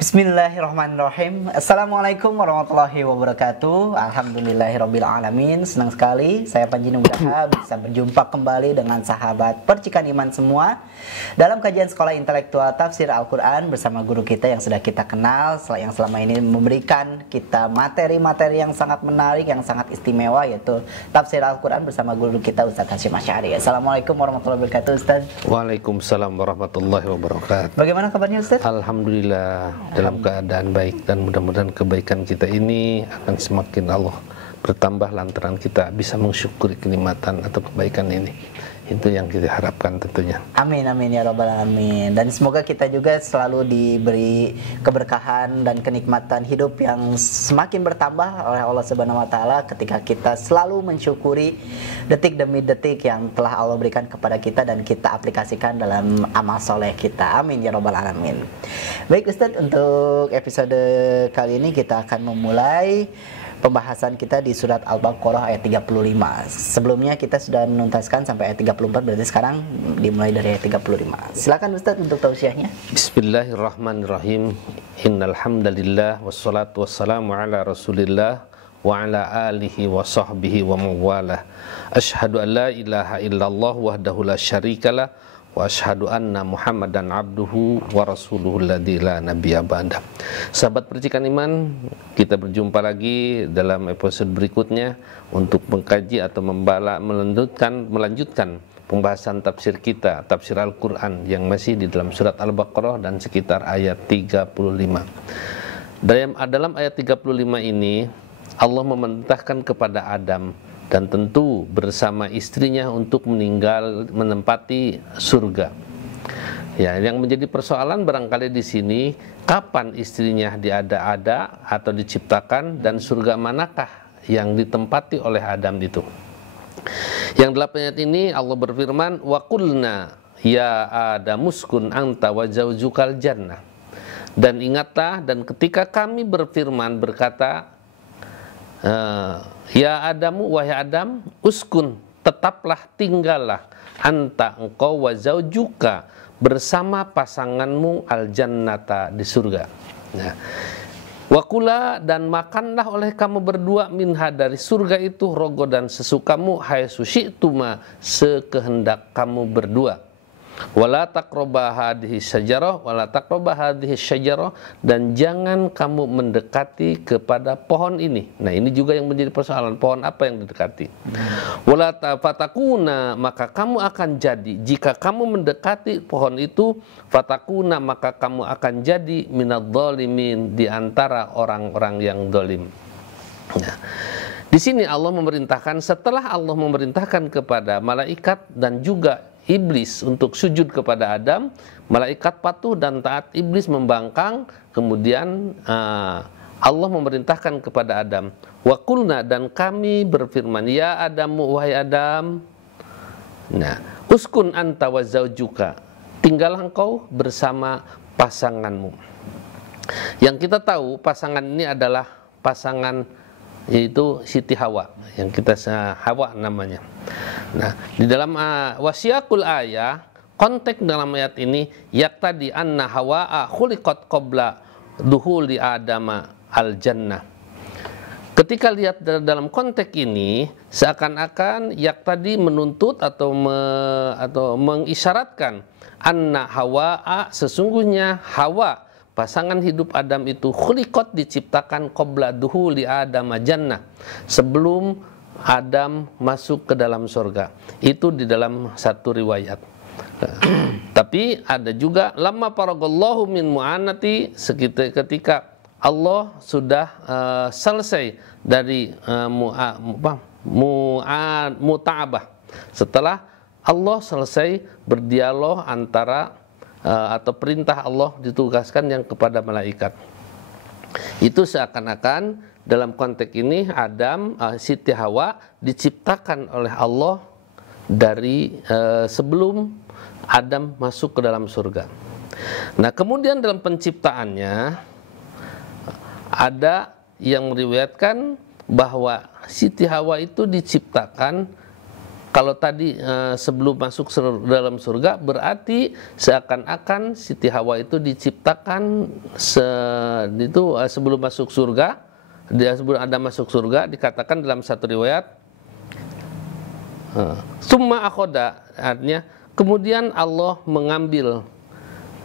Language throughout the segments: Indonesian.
Bismillahirrahmanirrahim. Assalamualaikum warahmatullahi wabarakatuh. Alhamdulillahirabbil alamin. Senang sekali saya Panji Nugraha bisa berjumpa kembali dengan sahabat percikan iman semua dalam kajian Sekolah Intelektual Tafsir Al-Qur'an bersama guru kita yang sudah kita kenal, yang selama ini memberikan kita materi-materi yang sangat menarik, yang sangat istimewa, yaitu Tafsir Al-Qur'an bersama guru kita Ustaz Hasyim Asy'ari. Assalamualaikum warahmatullahi wabarakatuh, Ustaz. Waalaikumsalam warahmatullahi wabarakatuh. Bagaimana kabarnya, Ustaz? Alhamdulillah, dalam keadaan baik, dan mudah-mudahan kebaikan kita ini akan semakin Allah bertambah lantaran kita bisa mensyukuri kenikmatan atau kebaikan ini. Itu yang kita harapkan tentunya. Amin amin ya rabbal alamin. Dan semoga kita juga selalu diberi keberkahan dan kenikmatan hidup yang semakin bertambah oleh Allah Subhanahu wa taala ketika kita selalu mensyukuri detik demi detik yang telah Allah berikan kepada kita dan kita aplikasikan dalam amal soleh kita. Amin ya rabbal alamin. Baik Ustadz, untuk episode kali ini kita akan memulai pembahasan kita di surat Al-Baqarah ayat 35. Sebelumnya kita sudah menuntaskan sampai ayat 34, berarti sekarang dimulai dari ayat 35. Silakan Ustaz untuk tausiahnya. Bismillahirrahmanirrahim. Innal hamdalillah wassalatu wassalamu ala Rasulillah wa ala alihi wa sahbihi wa mawalah. Asyhadu an la ilaha illallah wahdahu la syarikalah wa asyhadu anna Muhammadan abduhu wa rasuluhu alladzi la nabiyya ba'da. Sahabat percikan iman, kita berjumpa lagi dalam episode berikutnya untuk mengkaji atau melanjutkan pembahasan tafsir kita, tafsir Al-Qur'an yang masih di dalam surat Al-Baqarah dan sekitar ayat 35. Dalam ayat 35 ini Allah memerintahkan kepada Adam dan tentu bersama istrinya untuk menempati surga. Ya, yang menjadi persoalan barangkali di sini, kapan istrinya diada-ada atau diciptakan, dan surga manakah yang ditempati oleh Adam itu? Yang 8 ayat ini Allah berfirman, wa qulna ya adamuskun anta wa zaujukal jannah. Dan ingatlah, dan ketika kami berfirman berkata, ya Adamu, wahai Adam, uskun, tetaplah, tinggallah, anta, engkau, wa zaujuka, bersama pasanganmu, al-jannata, di surga. Nah, wakula, dan makanlah oleh kamu berdua, minha, dari surga itu, rogodan, sesukamu, haitsu syi'tuma, sekehendak kamu berdua. Wala taqrabah hadhihi syajarah, wala taqrabah hadhihi syajarah, dan jangan kamu mendekati kepada pohon ini. Nah, ini juga yang menjadi persoalan, pohon apa yang didekati. Wala fatakuna, maka kamu akan jadi, jika kamu mendekati pohon itu, fatakuna, maka kamu akan jadi minadh-dhalimin, di antara orang-orang yang zalim. Nah, di sini Allah memerintahkan, setelah Allah memerintahkan kepada malaikat dan juga iblis untuk sujud kepada Adam, malaikat patuh dan taat, iblis membangkang. Kemudian Allah memerintahkan kepada Adam, wa qulna, dan kami berfirman, ya Adamu, wahai Adam, nah, uskun anta wa zaujuka, tinggallah engkau bersama pasanganmu. Yang kita tahu pasangan ini adalah pasangan, yaitu Siti Hawa, yang kita Hawa namanya. Nah, di dalam wasiakul ayah, konteks dalam ayat ini, yaktadi anna Hawa'a khuliqat qabla duhuli Adama al-jannah. Ketika lihat dalam konteks ini, seakan-akan yaktadi menuntut atau mengisyaratkan anna Hawa'a, sesungguhnya Hawa, pasangan hidup Adam itu, khuliqat, diciptakan, qabla duhuli Adam jannah, sebelum Adam masuk ke dalam surga. Itu di dalam satu riwayat. Tapi ada juga lama paragallahu min mu'anati, ketika Allah sudah selesai dari muta'abah, setelah Allah selesai berdialog antara atau perintah Allah ditugaskan yang kepada malaikat. Itu seakan-akan dalam konteks ini Adam, Siti Hawa diciptakan oleh Allah dari sebelum Adam masuk ke dalam surga. Nah, kemudian dalam penciptaannya ada yang meriwayatkan bahwa Siti Hawa itu diciptakan kalau tadi sebelum masuk dalam surga, berarti seakan-akan Siti Hawa itu diciptakan sebelum masuk surga. Sebelum Adam masuk surga, dikatakan dalam satu riwayat, summa akhoda, artinya kemudian Allah mengambil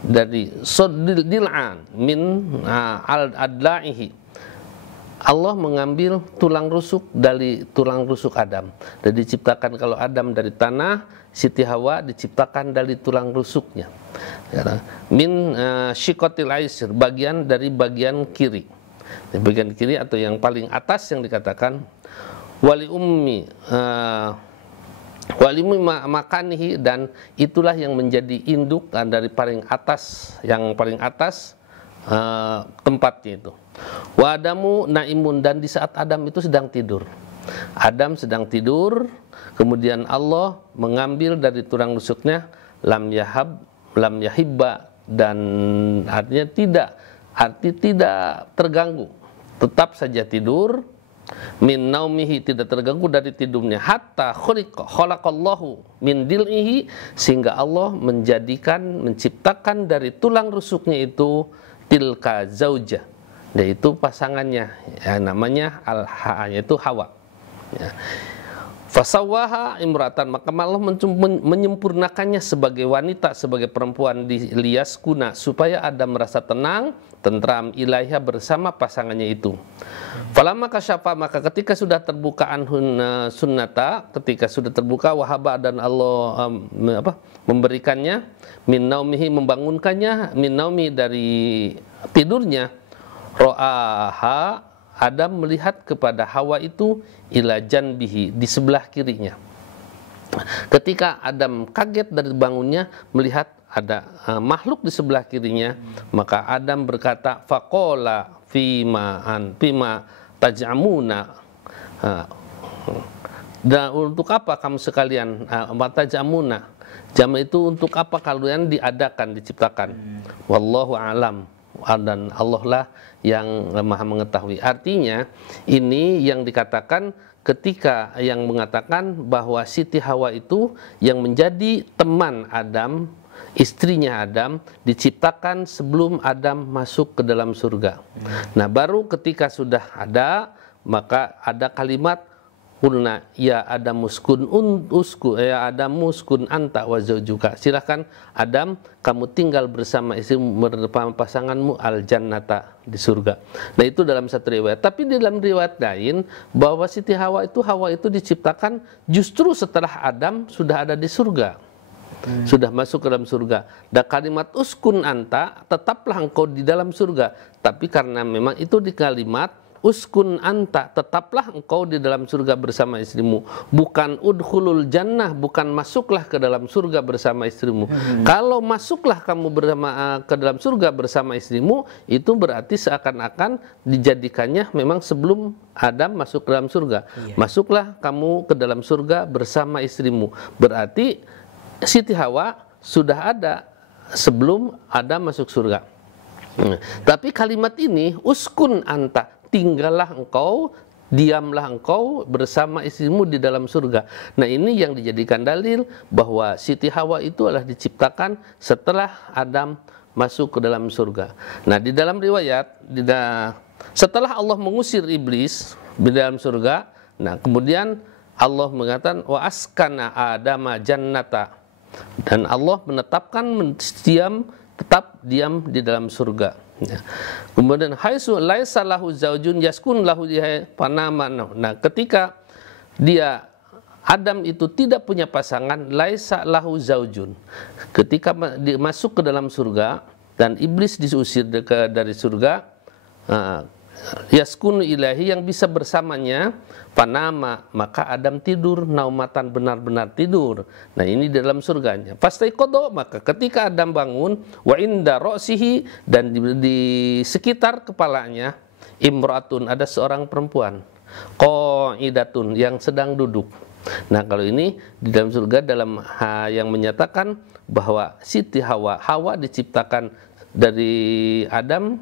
dari dil'an min al-adla'ihi, Allah mengambil tulang rusuk dari tulang rusuk Adam. Dan diciptakan, kalau Adam dari tanah, Siti Hawa diciptakan dari tulang rusuknya. Min syikotil aisir, bagian dari bagian kiri. Bagian kiri atau yang paling atas yang dikatakan wali ummi makanihi, dan itulah yang menjadi induk dari paling atas, yang paling atas tempatnya itu. Wa Adamu naimun, dan di saat Adam itu sedang tidur. Adam sedang tidur, kemudian Allah mengambil dari tulang rusuknya lam yahibba, dan artinya tidak terganggu, tetap saja tidur. Min naumihi, tidak terganggu dari tidurnya, hatta khalaqallahu min dil'ihi, sehingga Allah menciptakan dari tulang rusuknya itu tilka zaujah, yaitu pasangannya, namanya yaitu Hawa. Fasawaha imratan, maka Allah menyempurnakannya sebagai wanita, sebagai perempuan, di liyaskuna, supaya Adam merasa tenang, tentram, ilaiha, bersama pasangannya itu. Falamma kasyafa, maka ketika sudah terbuka anhun sunnata, ketika sudah terbuka, wahaba, dan Allah memberikannya, min naumihi, membangunkannya, min naumi, dari tidurnya, ro'aha, Adam melihat kepada Hawa itu ila janbihi, di sebelah kirinya. Ketika Adam kaget dari bangunnya melihat ada makhluk di sebelah kirinya, maka Adam berkata, faqala fima taj'amuna, dan untuk apa kamu sekalian, taj'amuna, jam itu untuk apa kalian diadakan, diciptakan. Wallahu alam, dan Allah lah yang maha mengetahui. Artinya ini yang dikatakan ketika yang mengatakan bahwa Siti Hawa itu yang menjadi teman Adam, istrinya Adam, diciptakan sebelum Adam masuk ke dalam surga. Nah, baru ketika sudah ada, maka ada kalimat qulna ya Adam muskun ya Adam muskun anta wa zaujuka, silahkan Adam, kamu tinggal bersama pasanganmu al jannata, di surga. Nah, itu dalam satu riwayat. Tapi di dalam riwayat lain bahwa Siti Hawa itu diciptakan justru setelah Adam sudah ada di surga, sudah masuk ke dalam surga. Dan kalimat uskun anta, tetaplah engkau di dalam surga. Tapi karena memang itu di kalimat uskun anta, tetaplah engkau di dalam surga bersama istrimu, bukan udkhulul jannah, bukan masuklah ke dalam surga bersama istrimu. Kalau masuklah kamu ke dalam surga bersama istrimu, itu berarti seakan-akan dijadikannya memang sebelum Adam masuk ke dalam surga. Masuklah kamu ke dalam surga bersama istrimu, berarti Siti Hawa sudah ada sebelum Adam masuk surga. Tapi kalimat ini uskun anta, tinggallah engkau, diamlah engkau bersama istrimu di dalam surga. Nah, ini yang dijadikan dalil bahwa Siti Hawa itu adalah diciptakan setelah Adam masuk ke dalam surga. Nah, di dalam riwayat, setelah Allah mengusir iblis di dalam surga, nah kemudian Allah mengatakan wa askana adama jannata, dan Allah menetapkan tetap diam di dalam surga. Ya. Kemudian haitsu laisa lahu zaujun yaskun lahu panama. Nah, ketika dia Adam itu tidak punya pasangan, laisa lahu zaujun. Ketika masuk ke dalam surga dan iblis diusir dari surga, yaskunu ilahi, yang bisa bersamanya, panama, maka Adam tidur, naumatan, benar-benar tidur. Nah, ini dalam surganya. Fastaiqadha, maka ketika Adam bangun, wa inda ra'sihi, dan di sekitar kepalanya, imra'atun, ada seorang perempuan, qa'idatun, yang sedang duduk. Nah, kalau ini di dalam surga, dalam yang menyatakan bahwa Siti Hawa diciptakan dari Adam,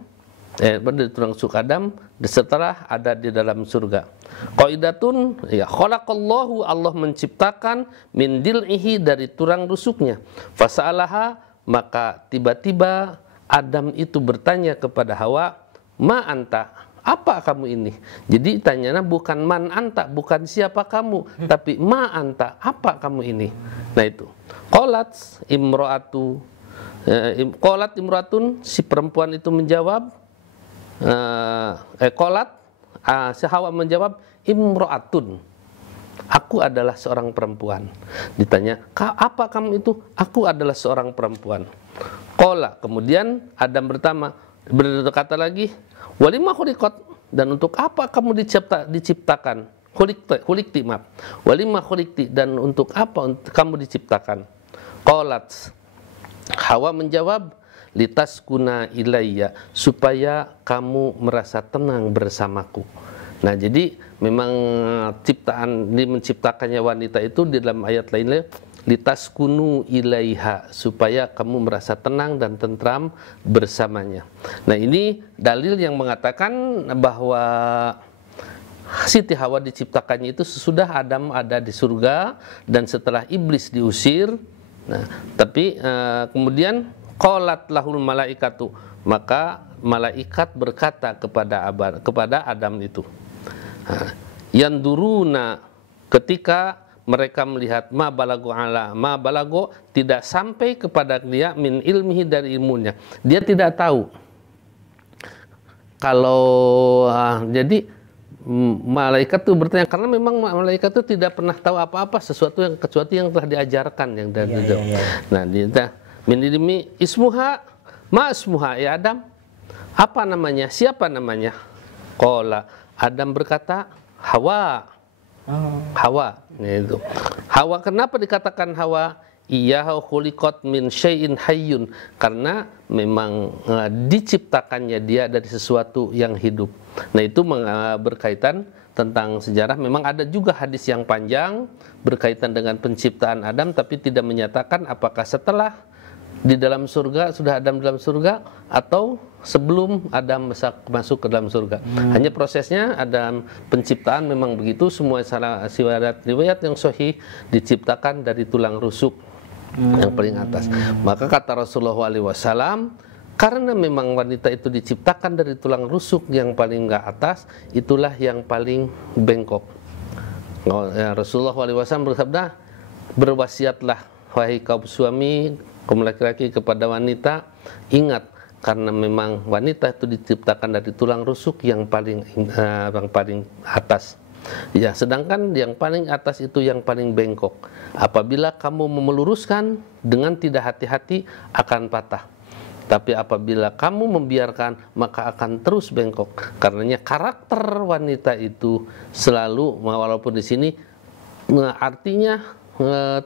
dari tulang rusuk Adam setelah ada di dalam surga. Qaidatun, ya, khalaqallahu, Allah menciptakan min dil'ihi, dari tulang rusuknya. Fasa'alaha, maka tiba-tiba Adam itu bertanya kepada Hawa, ma anta, apa kamu ini? Jadi tanyanya bukan man anta, bukan siapa kamu, tapi ma anta, apa kamu ini? Nah itu. Qalat imro'atu, qalat imro'atun, si perempuan itu menjawab, qalat, si Hawa menjawab, imro'atun, aku adalah seorang perempuan. Ditanya, apa kamu itu? Aku adalah seorang perempuan. Qala, kemudian Adam berkata lagi, walima khuliqat, dan untuk apa kamu diciptakan? Khuliqti, maaf. Walima khuliqti, dan untuk apa kamu diciptakan? Qalat, Hawa menjawab, litaskuna ilayya, supaya kamu merasa tenang bersamaku. Nah, jadi memang menciptakannya wanita itu di dalam ayat lainnya, litaskunu ilaiha, supaya kamu merasa tenang dan tentram bersamanya. Nah, ini dalil yang mengatakan bahwa Siti Hawa diciptakannya itu sesudah Adam ada di surga dan setelah iblis diusir. Nah, tapi kemudian qalat lahul malaikatu, maka malaikat berkata kepada Adam itu, yanduruna, ketika mereka melihat ma balago, tidak sampai kepada dia min ilmihi, dari ilmunya. Dia tidak tahu kalau jadi malaikat itu bertanya, karena memang malaikat itu tidak pernah tahu apa-apa sesuatu yang telah diajarkan yang dari itu. Nah, dia min ilmi ismuha, ma ismuha ya Adam, apa namanya, siapa namanya? Qala, Adam berkata, Hawa. Hawa, itu. Hawa, kenapa dikatakan Hawa? Iyyahu khuliqat min syai'in hayyun, karena memang diciptakannya dia dari sesuatu yang hidup. Nah, itu berkaitan tentang sejarah. Memang ada juga hadis yang panjang berkaitan dengan penciptaan Adam, tapi tidak menyatakan apakah setelah di dalam surga, sudah Adam dalam surga, atau sebelum Adam masuk ke dalam surga. Hanya prosesnya Adam penciptaan memang begitu, semua riwayat yang sahih diciptakan dari tulang rusuk yang paling atas. Maka kata Rasulullah SAW, karena memang wanita itu diciptakan dari tulang rusuk yang paling ke atas, itulah yang paling bengkok. Rasulullah SAW bersabda, berwasiatlah wahai kaum suami, kaum laki-laki, kepada wanita, ingat, karena memang wanita itu diciptakan dari tulang rusuk yang paling atas. Ya, sedangkan yang paling atas itu yang paling bengkok. Apabila kamu meluruskan dengan tidak hati-hati, akan patah. Tapi apabila kamu membiarkan, maka akan terus bengkok. Karenanya karakter wanita itu selalu, walaupun di sini artinya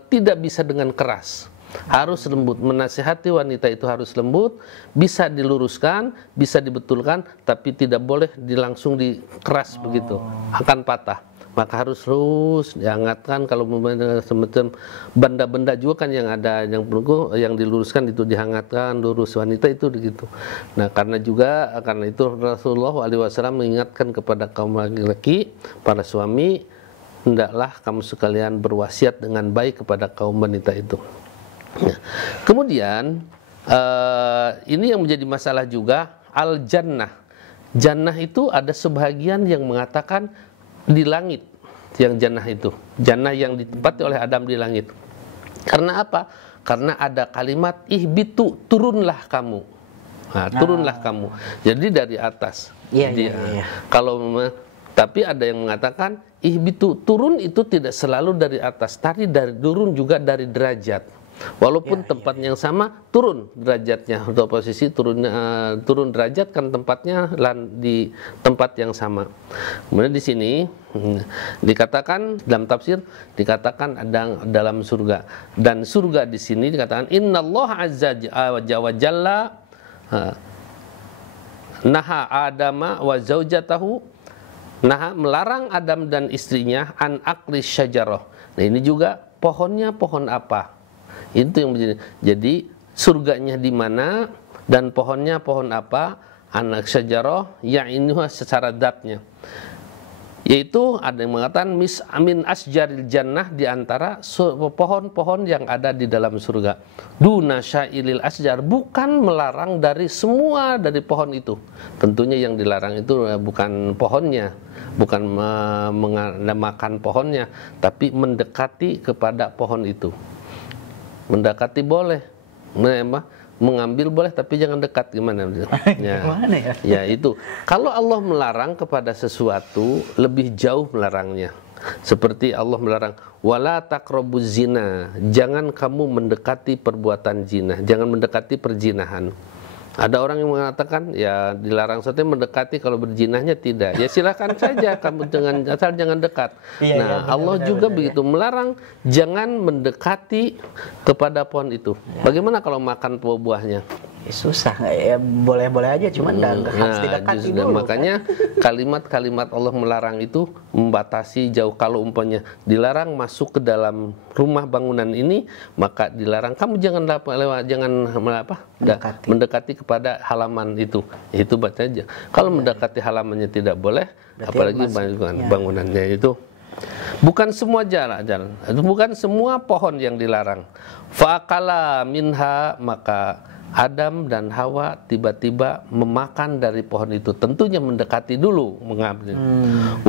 tidak bisa dengan keras, harus lembut. Menasihati wanita itu harus lembut, bisa diluruskan, bisa dibetulkan, tapi tidak boleh langsung dikeras begitu, akan patah. Maka harus terus dihangatkan. Kalau semacam benda-benda juga kan yang ada, yang diluruskan itu dihangatkan, lurus. Wanita itu begitu. Nah, karena itu Rasulullah SAW mengingatkan kepada kaum laki-laki, para suami, hendaklah kamu sekalian berwasiat dengan baik kepada kaum wanita itu. Ya. Kemudian ini yang menjadi masalah juga, al-jannah. Jannah itu ada sebahagian yang mengatakan di langit, yang jannah itu, jannah yang ditempati oleh Adam di langit. Karena apa? Karena ada kalimat ihbitu, turunlah kamu. Nah, turunlah kamu. Jadi dari atas. Kalau tapi ada yang mengatakan ihbitu, turun itu tidak selalu dari atas, tapi turun juga dari derajat. Walaupun tempat yang sama, turun derajatnya, atau posisi turun derajat kan tempatnya di tempat yang sama. Kemudian di sini dikatakan dalam tafsir, dikatakan ada dalam surga, dan surga di sini dikatakan innallaha azza wa jalla naha adama wa zaujatahu, naha melarang Adam dan istrinya an akli syajarah. Nah, ini juga pohonnya pohon apa? Itu yang menjadi. Jadi surganya di mana dan pohonnya pohon apa? Anak syajarah, ya ini secara datnya. Yaitu ada yang mengatakan min asjaril jannah, di antara pohon-pohon yang ada di dalam surga. Duna syailil asjar, bukan melarang dari semua dari pohon itu. Tentunya yang dilarang itu bukan pohonnya, bukan makan pohonnya, tapi mendekati kepada pohon itu. Mendekati boleh, mengambil boleh, tapi jangan dekat. Gimana? Ya, Gimana ya? Ya itu. Kalau Allah melarang kepada sesuatu, lebih jauh melarangnya. Seperti Allah melarang, wala taqrabuz zina, jangan kamu mendekati perbuatan zina, jangan mendekati perzinahan. Ada orang yang mengatakan, ya dilarang saja mendekati, kalau berzinahnya tidak. Ya silakan saja, kamu asal jangan dekat. Nah, Allah juga begitu melarang, jangan mendekati kepada pohon itu. Bagaimana kalau makan buah-buahnya? Susah, ya boleh-boleh aja, cuman harus didekati dulu. Makanya kalimat-kalimat Allah melarang itu membatasi jauh. Kalau umpamanya dilarang masuk ke dalam rumah bangunan ini, maka dilarang kamu jangan mendekati kepada halaman itu. Itu baca aja. Kalau mendekati halamannya tidak boleh, berarti apalagi bangunannya itu. Bukan semua jalan, bukan semua pohon yang dilarang. Fa'akala minha, maka Adam dan Hawa tiba-tiba memakan dari pohon itu. Tentunya mendekati dulu, mengambil.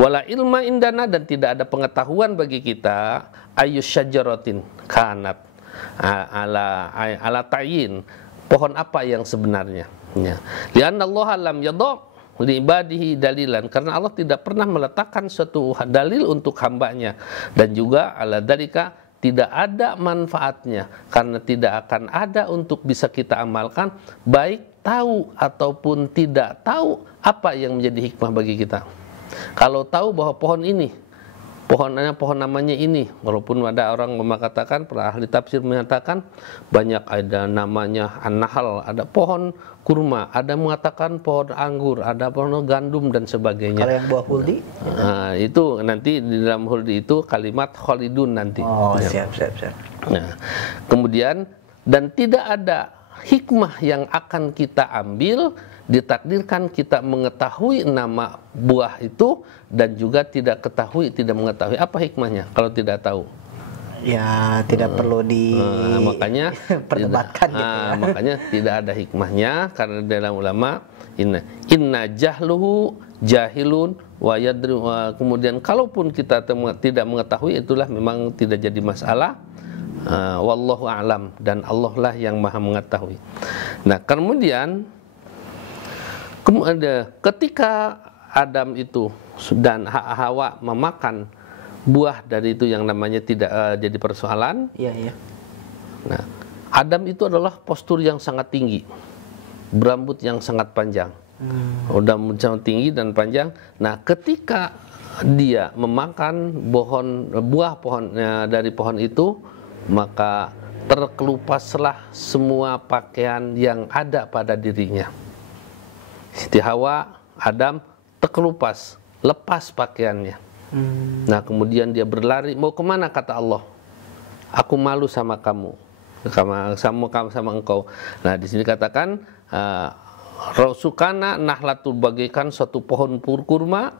Wala ilma indana, dan tidak ada pengetahuan bagi kita, ayyus syajaratin kanat ala ta'yin, pohon apa yang sebenarnya. Ya. Lianna Allah lam yadha li ibadihi dalilan, karena Allah tidak pernah meletakkan suatu dalil untuk hambanya, dan juga ala dalika tidak ada manfaatnya, karena tidak akan ada untuk bisa kita amalkan, baik tahu ataupun tidak tahu apa yang menjadi hikmah bagi kita. Kalau tahu bahwa pohon ini, pohon namanya ini, walaupun ada orang mengatakan, para ahli tafsir menyatakan banyak, ada namanya an-nahal, ada pohon kurma, ada mengatakan pohon anggur, ada pohon gandum dan sebagainya. Kalau yang buah huldi? Nah, itu nanti di dalam huldi itu kalimat khalidun nanti. Oh, ya. siap. Nah, kemudian, dan tidak ada hikmah yang akan kita ambil, ditakdirkan kita mengetahui nama buah itu, dan juga tidak mengetahui apa hikmahnya kalau tidak tahu. Ya, tidak perlu makanya perdebatkan gitu ya. Makanya tidak ada hikmahnya, karena dalam ulama inna jahluhu jahilun wa yadri, kemudian kalaupun kita tidak mengetahui, itulah memang tidak jadi masalah. Wallahu a'lam, dan Allah lah yang maha mengetahui. Nah, kemudian ketika Adam itu dan Hawa memakan buah dari itu yang namanya tidak jadi persoalan. Iya. Nah, Adam itu adalah postur yang sangat tinggi, berambut yang sangat panjang, udah sangat tinggi dan panjang. Nah, ketika dia memakan buah pohon dari pohon itu, maka terkelupaslah semua pakaian yang ada pada dirinya. Siti Hawa, Adam terkelupas, lepas pakaiannya. Nah, kemudian dia berlari, mau kemana? Kata Allah, aku malu sama kamu, sama engkau. Nah, di sini katakan Rausukana nahlatul, bagaikan suatu pohon kurma.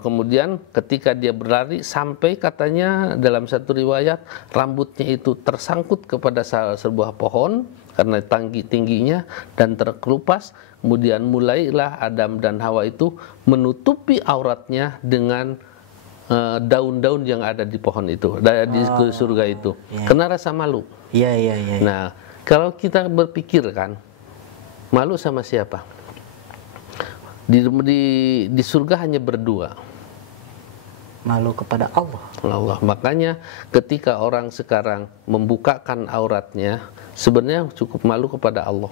Kemudian ketika dia berlari, sampai katanya dalam satu riwayat rambutnya itu tersangkut kepada sebuah pohon karena tingginya dan terkelupas. Kemudian mulailah Adam dan Hawa itu menutupi auratnya dengan daun-daun yang ada di pohon itu, di surga itu. Karena rasa malu. Iya. Nah, kalau kita berpikir kan, malu sama siapa? Di surga hanya berdua. Malu kepada Allah. Makanya ketika orang sekarang membukakan auratnya, sebenarnya cukup malu kepada Allah.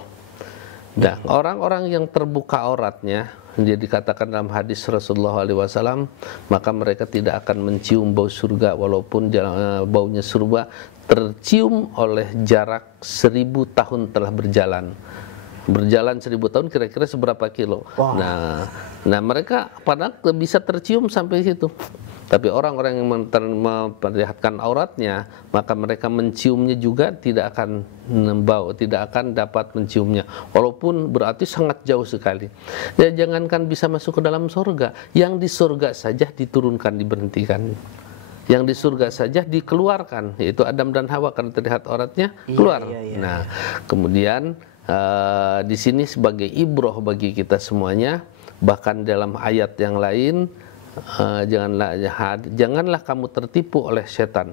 Nah, orang-orang yang terbuka auratnya, jadi dikatakan dalam hadis Rasulullah SAW, maka mereka tidak akan mencium bau surga, walaupun baunya surga tercium oleh jarak 1000 tahun telah berjalan. Berjalan 1000 tahun kira-kira seberapa kilo. Wow. Nah mereka padahal bisa tercium sampai situ. Tapi orang-orang yang memperlihatkan auratnya, maka mereka menciumnya juga tidak akan dapat menciumnya, walaupun berarti sangat jauh sekali. Ya, jangankan bisa masuk ke dalam surga, yang di surga saja diturunkan, diberhentikan. Yang di surga saja dikeluarkan, yaitu Adam dan Hawa, karena terlihat auratnya keluar. Nah, kemudian di sini sebagai ibroh bagi kita semuanya. Bahkan dalam ayat yang lain, janganlah kamu tertipu oleh setan,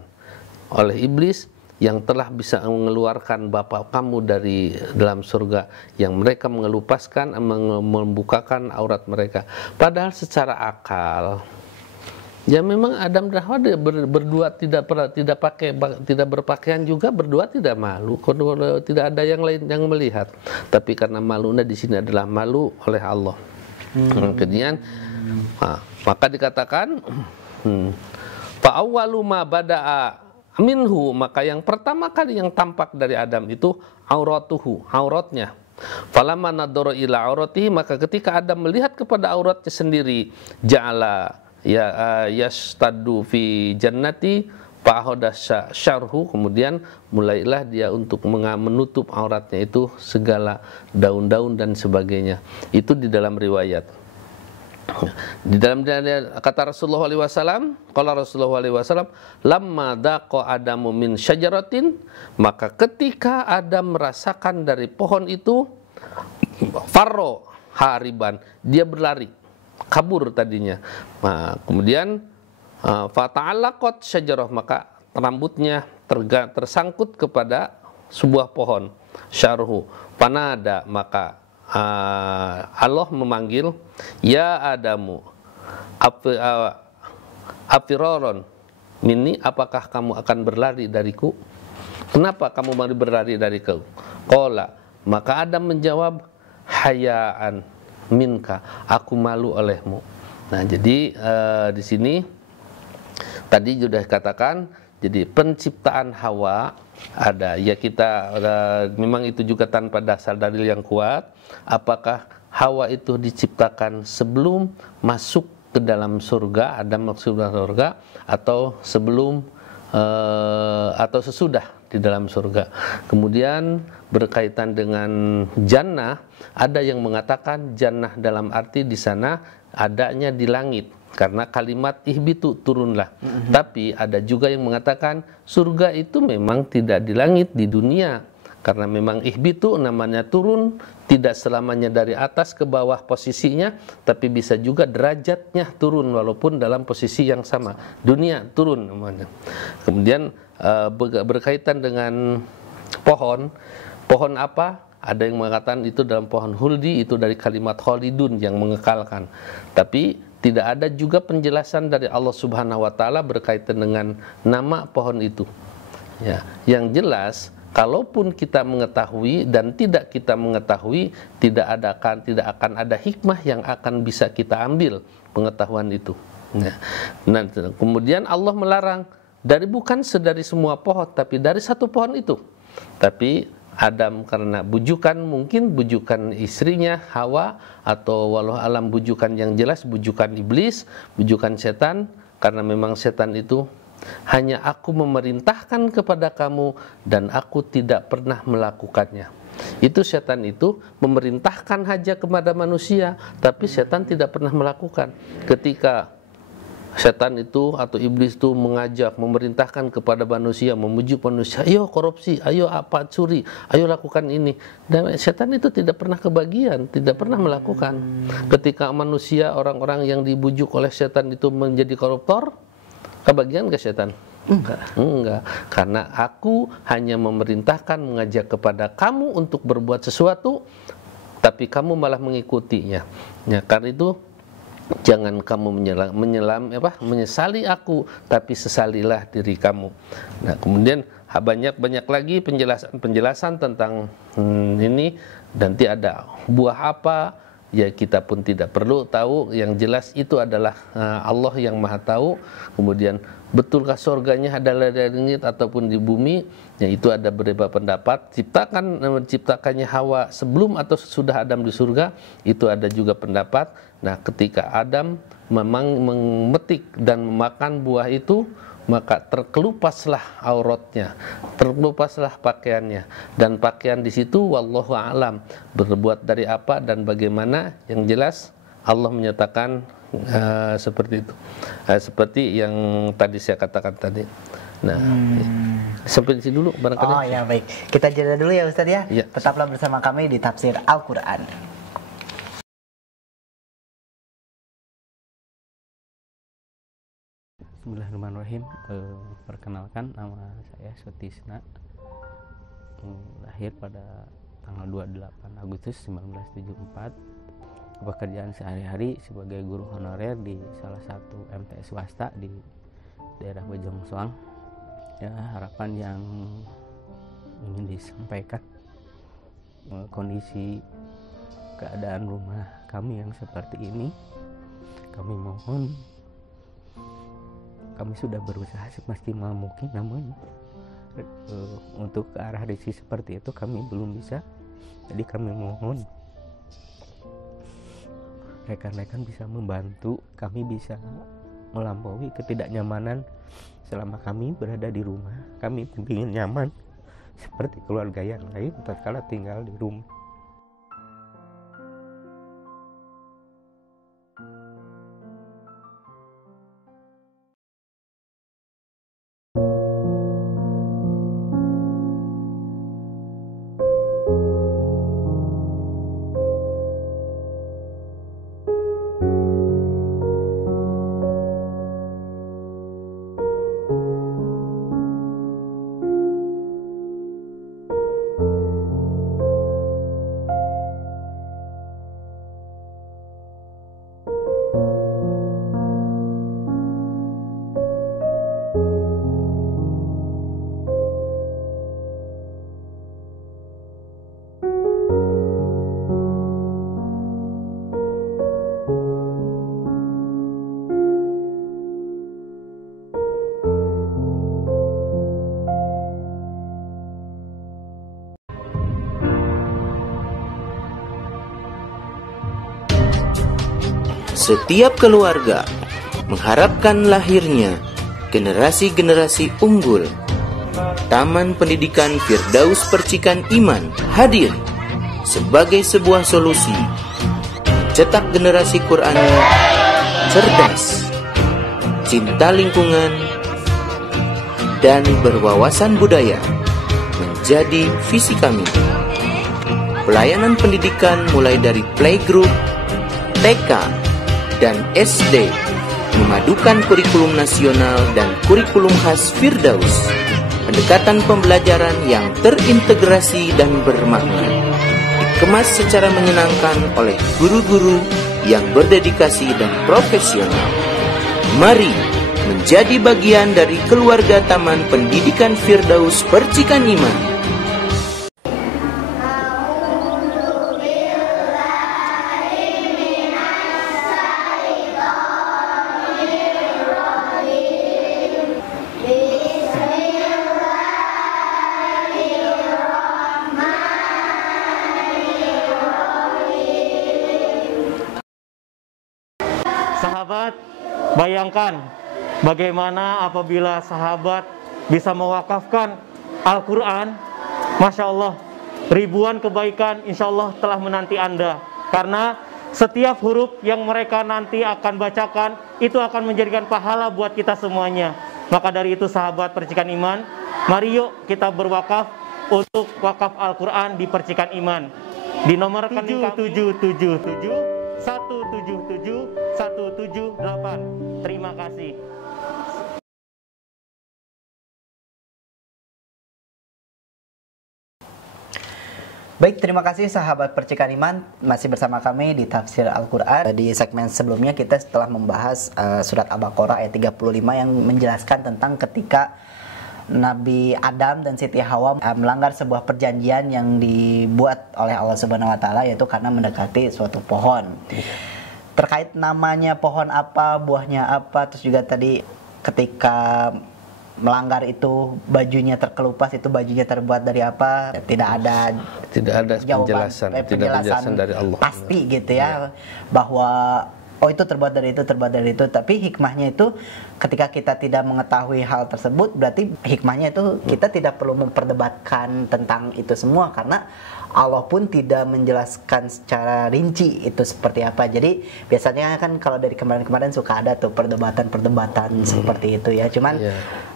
oleh iblis yang telah bisa mengeluarkan bapak kamu dari dalam surga, yang mereka mengelupaskan, membukakan aurat mereka. Padahal secara akal, ya memang Adam dan Hawa berdua tidak berpakaian juga, berdua tidak malu, tidak ada yang lain yang melihat. Tapi karena malunya di sini adalah malu oleh Allah. Kemudian maka dikatakan fa awwalu ma bada'a minhu, maka yang pertama kali yang tampak dari Adam itu auratuhu, auratnya. Falamma nadara ila auratihi, maka ketika Adam melihat kepada auratnya sendiri, ja'ala yastaddu fi jannati fa'hoda syarhu, kemudian mulailah dia untuk menutup auratnya itu segala daun-daun dan sebagainya. Itu di dalam riwayat. Di dalam kata Rasulullah SAW, kalau Rasulullah SAW, lamma daqa Adamu min syajaratin, maka ketika Adam merasakan dari pohon itu, farro hariban, dia berlari, kabur tadinya. Nah, kemudian fata'allaqat syajarah, maka rambutnya tersangkut kepada sebuah pohon. Syarhu panada, maka Allah memanggil, ya Adamu afiroron minni, apakah kamu akan berlari dariku? Kenapa kamu mau berlari dariku? Qala, maka Adam menjawab, hayaan minka, aku malu olehmu. Nah, jadi di sini tadi sudah katakan, jadi penciptaan Hawa ada, ya kita memang itu juga tanpa dasar dalil yang kuat. Apakah Hawa itu diciptakan sebelum masuk ke dalam surga, Adam masuk ke dalam surga, atau sebelum atau sesudah di dalam surga? Kemudian berkaitan dengan jannah, ada yang mengatakan jannah dalam arti di sana adanya di langit, karena kalimat ihbitu, turunlah. Tapi ada juga yang mengatakan surga itu memang tidak di langit, di dunia, karena memang ihbitu namanya turun, tidak selamanya dari atas ke bawah posisinya, tapi bisa juga derajatnya turun walaupun dalam posisi yang sama, dunia turun namanya. Kemudian berkaitan dengan pohon apa? Ada yang mengatakan itu dalam pohon huldi, itu dari kalimat khalidun yang mengekalkan. Tapi tidak ada juga penjelasan dari Allah Subhanahu wa taala berkaitan dengan nama pohon itu. Ya, yang jelas kalaupun kita mengetahui dan tidak kita mengetahui, tidak akan ada hikmah yang akan bisa kita ambil pengetahuan itu. Ya. Nah, kemudian Allah melarang bukan dari semua pohon, tapi dari satu pohon itu. Tapi Adam karena mungkin bujukan istrinya Hawa, atau walau alam bujukan yang jelas, bujukan iblis, bujukan setan, karena memang setan itu hanya aku memerintahkan kepada kamu dan aku tidak pernah melakukannya. Itu setan itu memerintahkan saja kepada manusia, tapi setan tidak pernah melakukan. Ketika setan itu atau iblis itu mengajak, memerintahkan kepada manusia, memujuk manusia, ayo korupsi, ayo apa curi, ayo lakukan ini. Dan setan itu tidak pernah kebagian, tidak pernah melakukan. Ketika manusia, orang-orang yang dibujuk oleh setan itu menjadi koruptor, kebagian ke setan? Enggak. Karena aku hanya memerintahkan, mengajak kepada kamu untuk berbuat sesuatu, tapi kamu malah mengikutinya. Ya, karena itu jangan kamu menyesali aku, tapi sesalilah diri kamu. Nah, kemudian banyak lagi penjelasan tentang ini. Nanti ada buah apa ya kita pun tidak perlu tahu. Yang jelas itu adalah Allah yang Maha tahu. Kemudian betulkah surganya adalah di langit ataupun di bumi? Ya itu ada beberapa pendapat. Menciptakannya Hawa sebelum atau sesudah Adam di surga, itu ada juga pendapat. Nah, ketika Adam memang memetik dan memakan buah itu, maka terkelupaslah auratnya, terkelupaslah pakaiannya, dan pakaian di situ wallahu alam berbuat dari apa dan bagaimana. Yang jelas Allah menyatakan seperti itu, seperti yang tadi saya katakan tadi. Nah, sampai di sini dulu barangkali. Oh ya, baik, kita jeda dulu ya Ustadz ya. Tetaplah bersama kami di Tafsir Al-Quran. Bismillahirrahmanirrahim. Perkenalkan, nama saya Sutisna, lahir pada tanggal 28 Agustus 1974. Pekerjaan sehari-hari sebagai guru honorer di salah satu MTS swasta di daerah Bojong Soang. Ya, harapan yang ingin disampaikan, kondisi keadaan rumah kami yang seperti ini, kami mohon, kami sudah berusaha semaksimal mungkin, namun untuk ke arah risiko seperti itu kami belum bisa. Jadi kami mohon rekan-rekan bisa membantu kami bisa melampaui ketidaknyamanan selama kami berada di rumah. Kami ingin nyaman seperti keluarga yang lain tatkala tinggal di rumah. Setiap keluarga mengharapkan lahirnya generasi-generasi unggul. Taman Pendidikan Firdaus Percikan Iman hadir sebagai sebuah solusi cetak generasi Quran cerdas, cinta lingkungan, dan berwawasan budaya menjadi visi kami. Pelayanan pendidikan mulai dari playgroup, TK, dan SD, memadukan kurikulum nasional dan kurikulum khas Firdaus. Pendekatan pembelajaran yang terintegrasi dan bermakna, dikemas secara menyenangkan oleh guru-guru yang berdedikasi dan profesional. Mari menjadi bagian dari keluarga Taman Pendidikan Firdaus Percikan Iman. Sahabat, bayangkan bagaimana apabila sahabat bisa mewakafkan Al-Quran. Masya Allah, ribuan kebaikan insya Allah telah menanti Anda. Karena setiap huruf yang mereka nanti akan bacakan, itu akan menjadikan pahala buat kita semuanya. Maka dari itu sahabat Percikan Iman, mari yuk kita berwakaf untuk wakaf Al-Quran di Percikan Iman. Di nomor rekening kami 777-178. Terima kasih. Baik, terima kasih sahabat Percikan Iman, masih bersama kami di Tafsir Al-Quran. Di segmen sebelumnya kita setelah membahas surat Al-Baqarah ayat 35 yang menjelaskan tentang ketika Nabi Adam dan Siti Hawa melanggar sebuah perjanjian yang dibuat oleh Allah Subhanahu wa taala, yaitu karena mendekati suatu pohon. Terkait namanya pohon apa, buahnya apa, terus juga tadi ketika melanggar itu bajunya terkelupas, itu bajunya terbuat dari apa, tidak ada jawaban, penjelasan dari Allah pasti gitu ya, bahwa oh itu terbuat dari itu, tapi hikmahnya itu ketika kita tidak mengetahui hal tersebut, berarti hikmahnya itu kita tidak perlu memperdebatkan tentang itu semua, karena Allah pun tidak menjelaskan secara rinci itu seperti apa. Jadi biasanya kan kalau dari kemarin-kemarin suka ada tuh perdebatan seperti itu ya. Cuman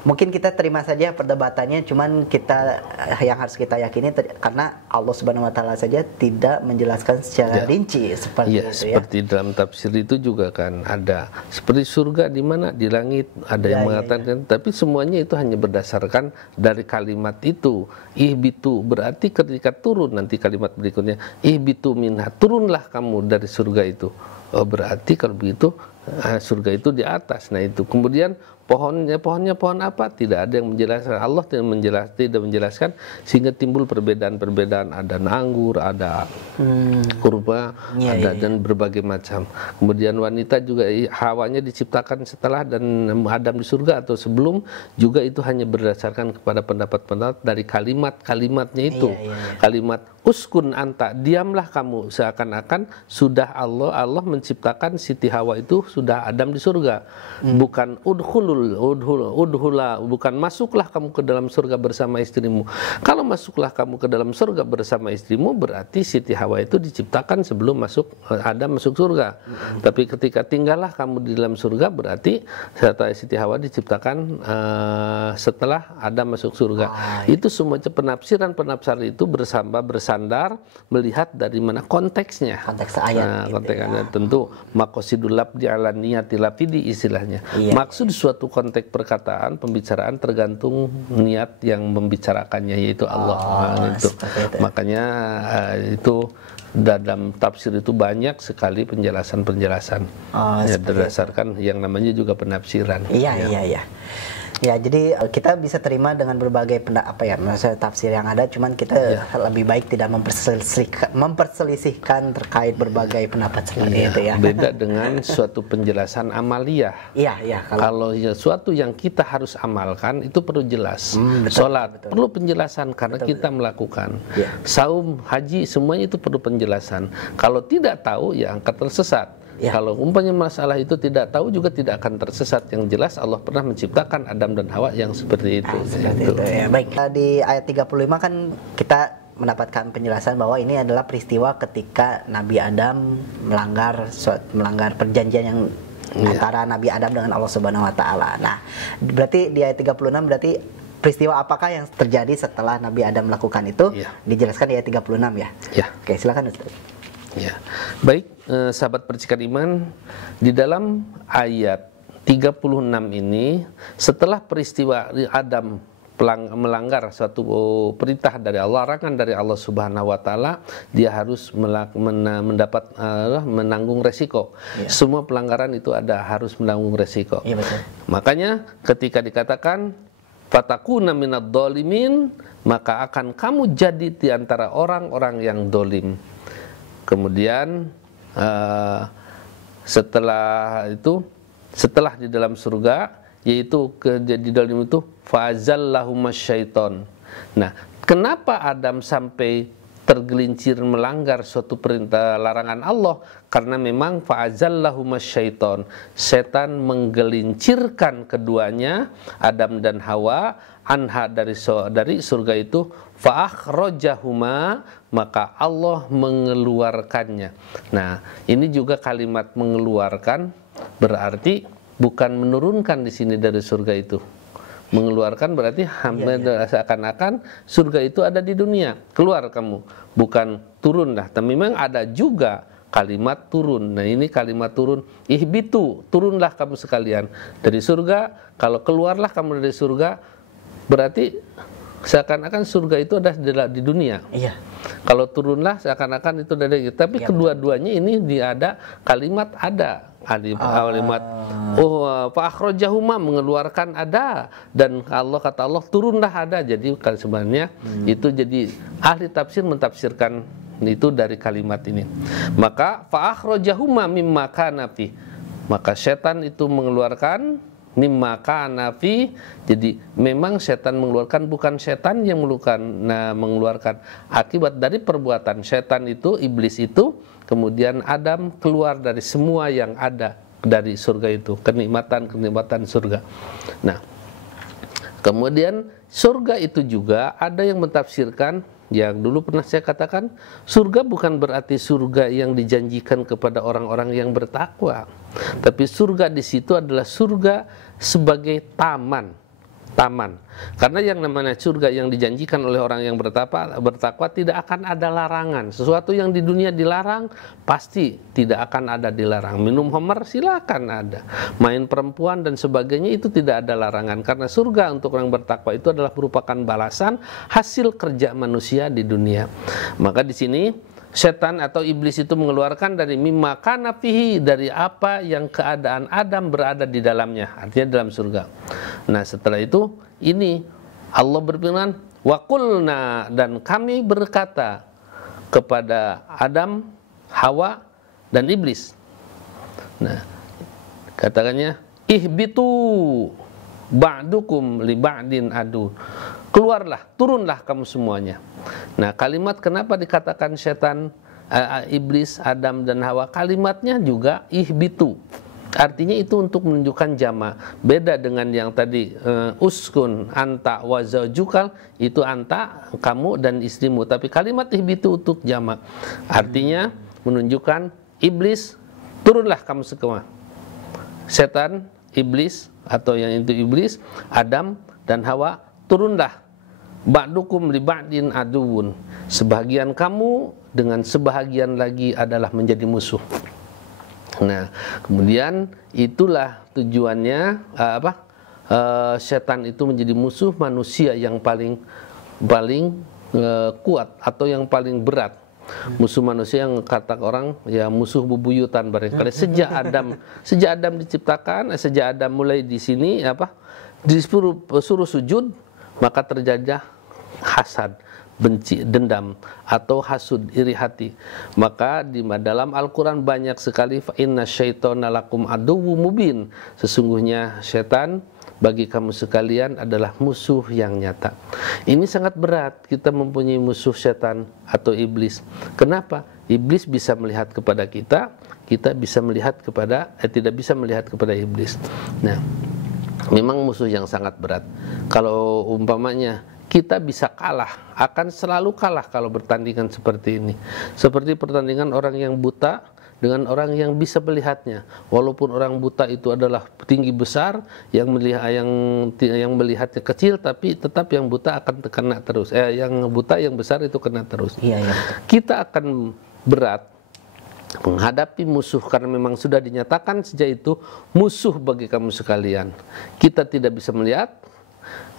mungkin kita terima saja perdebatannya, cuman kita yang harus kita yakini karena Allah Subhanahu wa taala saja tidak menjelaskan secara rinci seperti itu ya. Seperti dalam tafsir itu juga kan ada seperti surga di mana, di langit, ada yang mengatakan, tapi semuanya itu hanya berdasarkan dari kalimat itu. Ihbitu berarti ketika turun, nanti kalimat berikutnya ihbitu minha, turunlah kamu dari surga itu. Oh, berarti kalau begitu surga itu di atas. Nah itu kemudian pohonnya pohon apa, tidak ada yang menjelaskan. Allah tidak menjelaskan, sehingga timbul perbedaan-perbedaan. Ada anggur, ada kurma, dan berbagai macam. Kemudian wanita juga, Hawanya diciptakan setelah dan Adam di surga atau sebelum, juga itu hanya berdasarkan kepada pendapat-pendapat dari kalimat-kalimatnya itu. Kalimat uskun anta, diamlah kamu, seakan-akan sudah Allah menciptakan Siti Hawa itu sudah Adam di surga. Bukan udhula, bukan masuklah kamu ke dalam surga bersama istrimu. Kalau masuklah kamu ke dalam surga bersama istrimu, berarti Siti Hawa itu diciptakan sebelum Adam masuk surga. Tapi ketika tinggallah kamu di dalam surga, berarti setelah Siti Hawa diciptakan setelah Adam masuk surga. Itu semua penafsiran itu bersandar melihat dari mana konteksnya. Konteks ayat. Konteksnya tentu makosidul labdi ala niyati lafidi istilahnya. Maksud suatu konteks perkataan, pembicaraan tergantung niat yang membicarakannya, yaitu Allah. Itu. Makanya itu dalam tafsir itu banyak sekali penjelasan-penjelasan berdasarkan yang namanya juga penafsiran. Iya. Ya, jadi kita bisa terima dengan berbagai tafsir yang ada, cuman kita lebih baik tidak memperselisihkan terkait berbagai pendapat seperti itu ya. Beda dengan suatu penjelasan amaliyah. Kalau suatu yang kita harus amalkan itu perlu jelas. Sholat perlu penjelasan karena kita melakukan. Saum, haji, semuanya itu perlu penjelasan. Kalau tidak tahu ya akan tersesat. Kalau umpamanya masalah itu tidak tahu juga tidak akan tersesat. Yang jelas Allah pernah menciptakan Adam dan Hawa yang seperti itu. Baik, di ayat 35 kan kita mendapatkan penjelasan bahwa ini adalah peristiwa ketika Nabi Adam melanggar perjanjian yang antara Nabi Adam dengan Allah Subhanahu wa taala. Nah, berarti di ayat 36 berarti peristiwa apakah yang terjadi setelah Nabi Adam melakukan itu? Dijelaskan di ayat 36 ya. Oke, silakan Ustaz. Baik, sahabat percikan iman, di dalam ayat 36 ini, setelah peristiwa Adam melanggar suatu perintah dari Allah, larangan dari Allah Subhanahu wa taala, dia harus menanggung resiko. Semua pelanggaran itu harus menanggung resiko. Makanya ketika dikatakan fatakuna minadh dhalimin, maka akan kamu jadi di antara orang-orang yang dolim. Kemudian setelah di dalam surga, yaitu di dalam itu fa'azallahumas syaiton. Nah, kenapa Adam sampai tergelincir melanggar suatu perintah larangan Allah? Karena memang fa'azallahumas syaiton, setan menggelincirkan keduanya, Adam dan Hawa, anha dari surga itu, fa'akhrajahuma, maka Allah mengeluarkannya. Nah, ini juga kalimat mengeluarkan berarti bukan menurunkan di sini dari surga itu. Mengeluarkan berarti seakan-akan surga itu ada di dunia. Keluar kamu, bukan turun lah. Tapi memang ada juga kalimat turun. Nah, ini kalimat turun, ihbitu, turunlah kamu sekalian dari surga. Kalau keluarlah kamu dari surga, berarti seakan-akan surga itu ada di dunia. Iya. Kalau turunlah seakan-akan itu ada gitu. Tapi kedua-duanya ini ada kalimat ada. Kalimat Pak akhrajahuma mengeluarkan ada, dan kata Allah turunlah ada. Jadi sebenarnya itu jadi ahli tafsir mentafsirkan itu dari kalimat ini. Maka fa akhrajahuma mimma kana fi. Maka setan itu mengeluarkan mimma kana fi. Jadi memang setan mengeluarkan, bukan setan yang mengeluarkan akibat dari perbuatan setan itu, iblis itu. Kemudian Adam keluar dari semua yang ada dari surga itu, kenikmatan surga. Nah, kemudian surga itu juga ada yang mentafsirkan, yang dulu pernah saya katakan, surga bukan berarti surga yang dijanjikan kepada orang-orang yang bertakwa, tapi surga di situ adalah surga sebagai taman. Karena yang namanya surga yang dijanjikan oleh orang yang bertakwa tidak akan ada larangan. Sesuatu yang di dunia dilarang pasti tidak akan ada dilarang. Minum khamar silakan ada, main perempuan dan sebagainya itu tidak ada larangan. Karena surga untuk orang bertakwa itu adalah merupakan balasan hasil kerja manusia di dunia. Maka di sini setan atau iblis itu mengeluarkan dari mimma kana fihi, dari apa yang keadaan Adam berada di dalamnya, artinya dalam surga. Nah, setelah itu ini Allah berfirman, wa qulna, dan kami berkata kepada Adam, Hawa dan iblis. Nah, katakannya ihbitu ba'dukum li ba'din adu. Keluarlah, turunlah kamu semuanya. Nah, kalimat kenapa dikatakan setan, iblis, Adam dan Hawa, kalimatnya juga ihbitu. Artinya itu untuk menunjukkan jama. Beda dengan yang tadi uskun anta wa zaujukal, itu anta, kamu dan istrimu. Tapi kalimat ihbitu untuk jama. Artinya menunjukkan iblis, turunlah kamu semua. Setan, iblis atau yang itu iblis, Adam dan Hawa, turunlah. Ba'dukum li ba'din aduun. Sebahagian kamu dengan sebahagian lagi adalah menjadi musuh. Nah, kemudian itulah tujuannya setan itu menjadi musuh manusia yang paling kuat atau yang paling berat. Musuh manusia yang kata orang ya musuh bebuyutan barangkali sejak Adam diciptakan, sejak Adam mulai di sini disuruh sujud, maka terjadi hasad, benci, dendam atau hasud, iri hati. Maka di dalam Al-Quran banyak sekali fa inna syaitana lakum aduwwum mubin. Sesungguhnya setan bagi kamu sekalian adalah musuh yang nyata. Ini sangat berat kita mempunyai musuh setan atau iblis. Kenapa? Iblis bisa melihat kepada kita, kita bisa melihat kepada tidak bisa melihat kepada iblis. Nah, memang musuh yang sangat berat. Kalau umpamanya kita bisa kalah, akan selalu kalah kalau bertandingan seperti ini. Seperti pertandingan orang yang buta dengan orang yang bisa melihatnya. Walaupun orang buta itu adalah tinggi besar, yang melihatnya kecil, tapi tetap yang buta akan kena terus. Yang buta yang besar itu kena terus. Iya. Kita akan berat menghadapi musuh karena memang sudah dinyatakan sejak itu musuh bagi kamu sekalian. Kita tidak bisa melihat.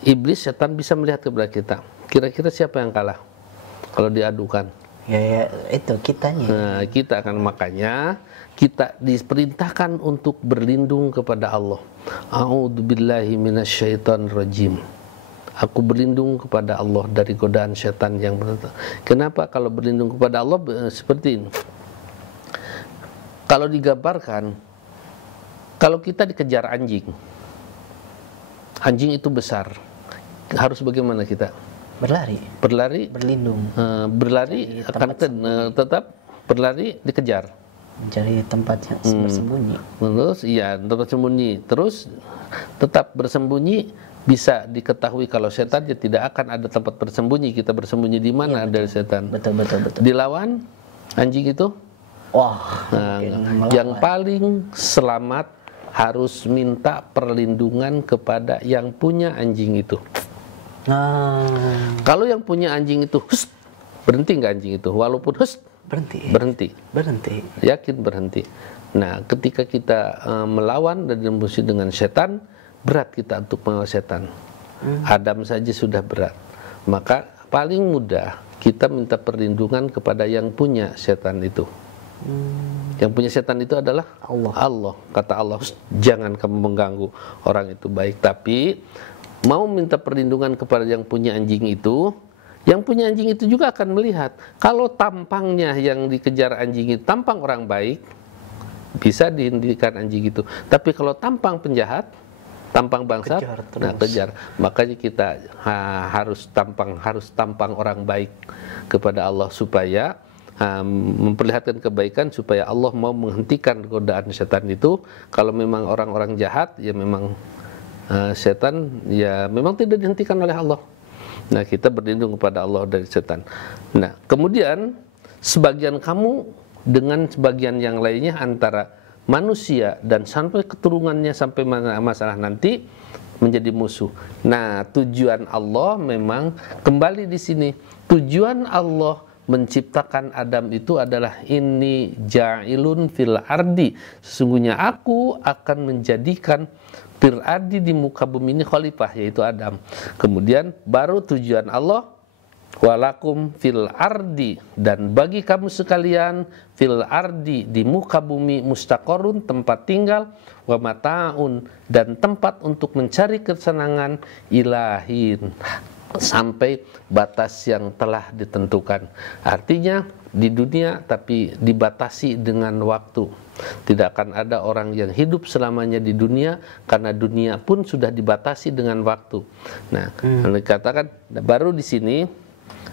Iblis, setan bisa melihat kepada kita. Kira-kira siapa yang kalah kalau diadukan? Ya itu kitanya. Nah, kita akan, makanya kita diperintahkan untuk berlindung kepada Allah. A'udzubillahi minasyaitonir rajim. Aku berlindung kepada Allah dari godaan setan yang berat. Kenapa kalau berlindung kepada Allah seperti ini? Kalau digambarkan, kalau kita dikejar anjing, anjing itu besar. Harus bagaimana kita? Berlari, berlindung. Berlari akan tetap berlari dikejar. Mencari tempat yang bersembunyi. Terus tempat sembunyi. Terus tetap bersembunyi, bisa diketahui kalau setan dia tidak akan ada tempat bersembunyi. Kita bersembunyi di mana dari setan? Betul. Dilawan anjing itu. Wah. Yang paling selamat harus minta perlindungan kepada yang punya anjing itu. Kalau yang punya anjing itu, berhenti nggak anjing itu? Walaupun berhenti. Yakin berhenti. Nah, ketika kita melawan dan bermusuh dengan setan, berat kita untuk melawan setan. Adam saja sudah berat. maka paling mudah kita minta perlindungan kepada yang punya setan itu. Yang punya setan itu adalah Allah. Kata Allah, jangan kamu mengganggu orang itu baik. Tapi mau minta perlindungan kepada yang punya anjing itu, yang punya anjing itu juga akan melihat kalau tampangnya yang dikejar anjing itu tampang orang baik, bisa dihentikan anjing itu. Tapi kalau tampang penjahat, tampang bangsat, kejar. Makanya kita harus tampang orang baik kepada Allah supaya memperlihatkan kebaikan, supaya Allah mau menghentikan godaan setan itu. Kalau memang orang-orang jahat, ya memang setan ya memang tidak dihentikan oleh Allah. Nah, kita berlindung kepada Allah dari setan. Nah, kemudian sebagian kamu dengan sebagian yang lainnya antara manusia dan sampai keturunannya sampai masalah nanti menjadi musuh. Nah, tujuan Allah memang kembali di sini. Tujuan Allah menciptakan Adam itu adalah inni ja'ilun fil ardi. Sesungguhnya aku akan menjadikan fil ardi di muka bumi ini khalifah, yaitu Adam. Kemudian baru tujuan Allah walakum fil ardi, dan bagi kamu sekalian fil ardi di muka bumi mustaqorun, tempat tinggal, wa mataun, dan tempat untuk mencari kesenangan ilahin, sampai batas yang telah ditentukan. Artinya di dunia tapi dibatasi dengan waktu. Tidak akan ada orang yang hidup selamanya di dunia, karena dunia pun sudah dibatasi dengan waktu. Nah, dikatakan baru di sini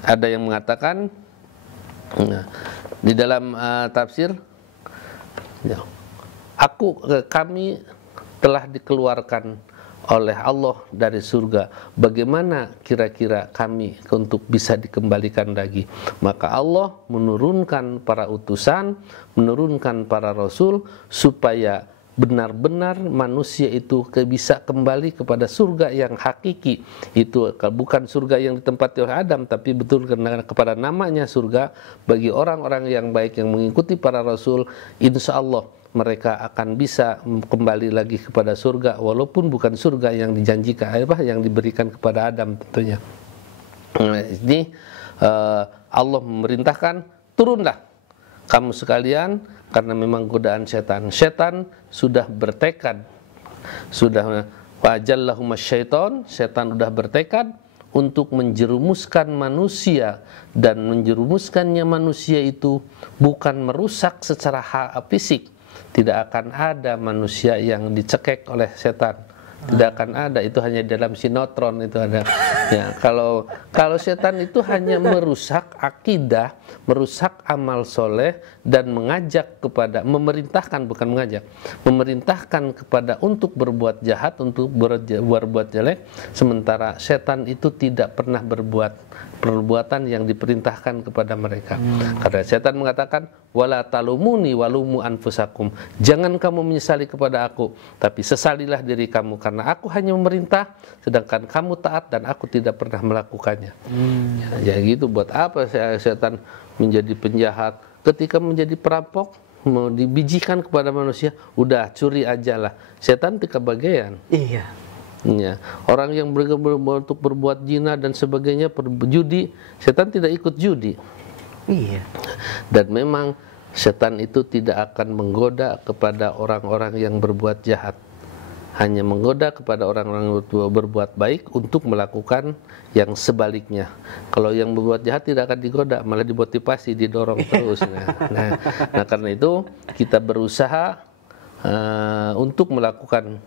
ada yang mengatakan di dalam tafsir, kami telah dikeluarkan oleh Allah dari surga. Bagaimana kira-kira kami untuk bisa dikembalikan lagi? Maka Allah menurunkan para utusan, menurunkan para rasul supaya benar-benar manusia itu bisa kembali kepada surga yang hakiki. Itu bukan surga yang ditempati oleh Adam, tapi betul kepada namanya surga. Bagi orang-orang yang baik yang mengikuti para rasul, insya Allah mereka akan bisa kembali lagi kepada surga, walaupun bukan surga yang dijanjikan, yang diberikan kepada Adam tentunya. Nah, ini Allah memerintahkan, turunlah kamu sekalian, karena memang godaan setan. Setan sudah bertekad, sudah wajallahum syaiton, setan sudah bertekad untuk menjerumuskan manusia, dan menjerumuskannya manusia itu bukan merusak secara fisik. Tidak akan ada manusia yang dicekek oleh setan. Tidak akan ada, itu hanya dalam sinetron itu ada. Ya, kalau setan itu hanya merusak akidah, merusak amal soleh, dan mengajak kepada, memerintahkan, bukan mengajak, memerintahkan kepada untuk berbuat jahat, untuk berbuat jelek. Sementara setan itu tidak pernah berbuat perbuatan yang diperintahkan kepada mereka. Karena setan mengatakan, wala talumuni walumu anfusakum, jangan kamu menyesali kepada aku, tapi sesalilah diri kamu, karena aku hanya memerintah, sedangkan kamu taat dan aku tidak pernah melakukannya. Ya gitu, buat apa setan menjadi penjahat? Ketika menjadi perampok, mau dibijikan kepada manusia, udah curi aja lah. Setan tidak bagian. Iya. Ya, orang yang untuk berbuat zina dan sebagainya, judi, setan tidak ikut judi. Iya. Dan memang setan itu tidak akan menggoda kepada orang-orang yang berbuat jahat, hanya menggoda kepada orang-orang yang berbuat baik untuk melakukan yang sebaliknya. Kalau yang berbuat jahat tidak akan digoda, malah dimotivasi, didorong terus. Nah, karena itu kita berusaha untuk melakukan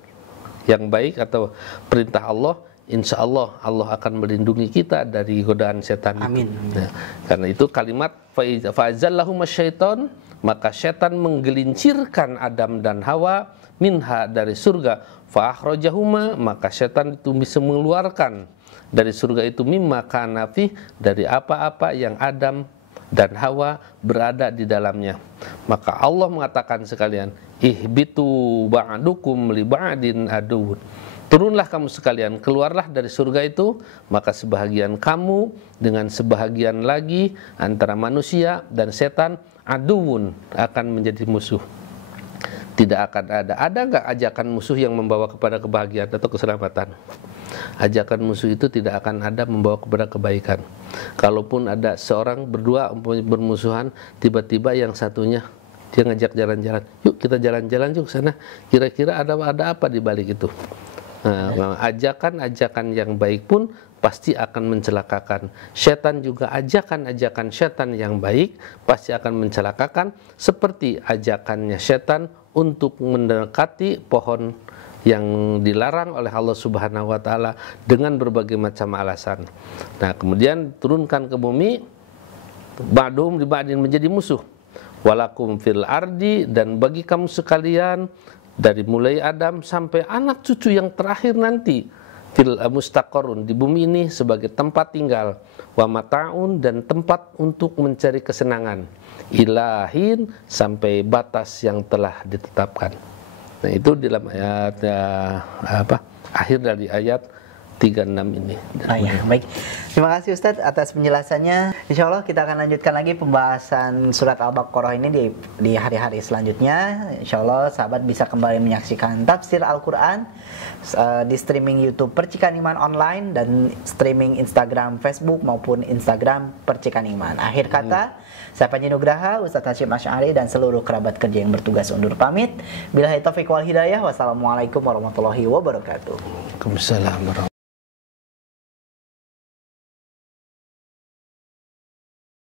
yang baik atau perintah Allah. Insya Allah Allah akan melindungi kita dari godaan setan. Amin. Nah, karena itu kalimat fa'azallahum syaiton, maka setan menggelincirkan Adam dan Hawa minha dari surga, fa'akhrajahuma, maka setan itu bisa mengeluarkan dari surga itu mimma kana fi, dari apa-apa yang Adam dan Hawa berada di dalamnya. Maka Allah mengatakan sekalian, ihbitu ba'dukum li ba'din aduwwun. Turunlah kamu sekalian, keluarlah dari surga itu, maka sebahagian kamu dengan sebahagian lagi antara manusia dan setan aduwwun akan menjadi musuh. tidak akan ada. Ada nggak ajakan musuh yang membawa kepada kebahagiaan atau keselamatan? Ajakan musuh itu tidak akan ada membawa kepada kebaikan. Kalaupun ada seorang berdua bermusuhan, tiba-tiba yang satunya dia ngajak jalan-jalan, yuk kita jalan-jalan yuk sana. Kira-kira ada apa di balik itu? Nah, ajakan-ajakan yang baik pun pasti akan mencelakakan. Setan juga ajakan-ajakan setan yang baik pasti akan mencelakakan, seperti ajakannya setan untuk mendekati pohon yang dilarang oleh Allah Subhanahu wa taala dengan berbagai macam alasan. Nah, kemudian turunkan ke bumi, ba'dhum li ba'din menjadi musuh. Walakum fil ardi, dan bagi kamu sekalian dari mulai Adam sampai anak cucu yang terakhir nanti, fil mustaqarrun, di bumi ini sebagai tempat tinggal, wa mata'un, dan tempat untuk mencari kesenangan, ilahin, sampai batas yang telah ditetapkan. Nah, itu dalam ayat akhir dari ayat 36 ini. Baik. Terima kasih Ustadz atas penjelasannya. Insya Allah kita akan lanjutkan lagi pembahasan surat Al-Baqarah ini di hari-hari selanjutnya. Insya Allah sahabat bisa kembali menyaksikan tafsir Al-Quran di streaming YouTube Percikan Iman Online dan streaming Instagram, Facebook maupun Instagram Percikan Iman. Akhir kata, saya Panji Nugraha, Ustadz Hasyim Asy'ari, dan seluruh kerabat kerja yang bertugas undur pamit. Billahi taufiq wal hidayah. Wassalamualaikum warahmatullahi wabarakatuh. Waalaikumsalam warahmatullahi wabarakatuh.